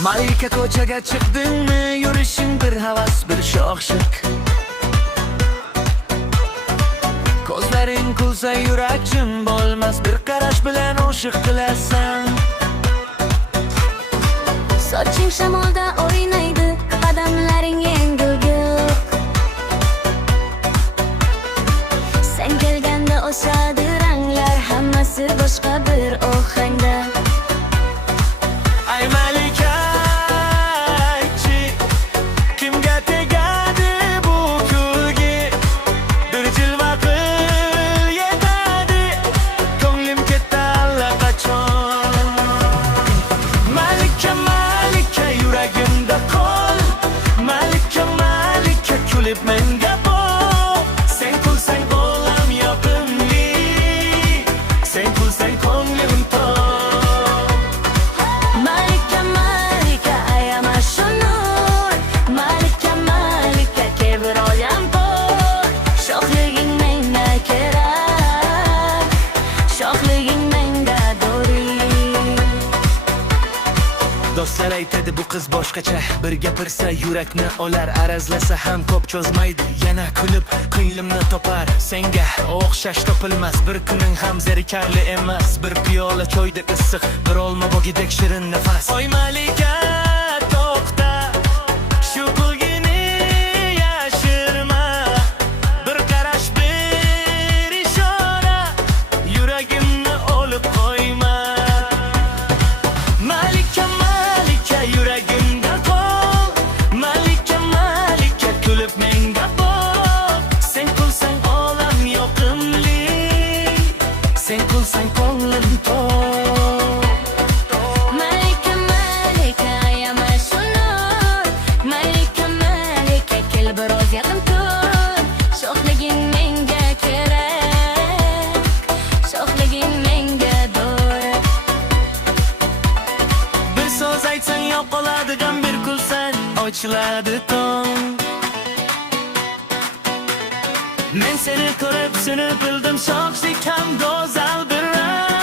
Malika ko'chaga chiqdingmi, yurishing bir havas, bir sho'xshiq. Ko'zlaring kulsa yurak jim bo'lmas, bir qarash bilan oshiq qilasan. Soching shamolda o'ynaydi, qadamlaring yengilgil. Sen kelganda o'sadi ranglar, hammasi boshqa bir ohangda. Ay Malika, aychi, kimga tegadi bu kulgi? Bir jilva qil yetadi, ko'nglim ketdi allaqachon. Malika, Malika, yuragimda qol. Malika, Malika, kulib menga boq. Sen kulsang olam yoqimli, sen kulsang ko'nglim to'q. Malika, Malika, ayama shunur. Malika, Malika, kebir olam bor. Sho'xliging menga kerak, sho'xliging menga do'ri. Do'stlar aytadi bu qiz boshqacha, bir gapirsa yurakni olar, arazlasa ham ko'p cho'zmaydi, yana kulib ko'nglimni topar. Senga o'xshash topilmas, bir kuning ham zerikarli emas, bir piyola choydek issiq, bir olma bog'idek shirin nafas. Oy Malika, to'xta, shu kulgini yashirma, bir qarash, bir ishora, yuragimni olib qo'yma. Malika, Malika, yuragimda qol. Malika, Malika, kulib menga boq. Sen kulsang olam yoqimli, sen kulsang ko'nglim to'q. Malika, Malika, ayama shunur. Malika, Malika, kel biroz yaqin tur. Sho'xliging menga kerak, sho'xliging menga do'ri. Bir so'z aytsang yo'qoladigan, bir kulsang ochiladi tong. Men seni ko'rib, seni bildim, sho'xlik ham go'zal bir rang.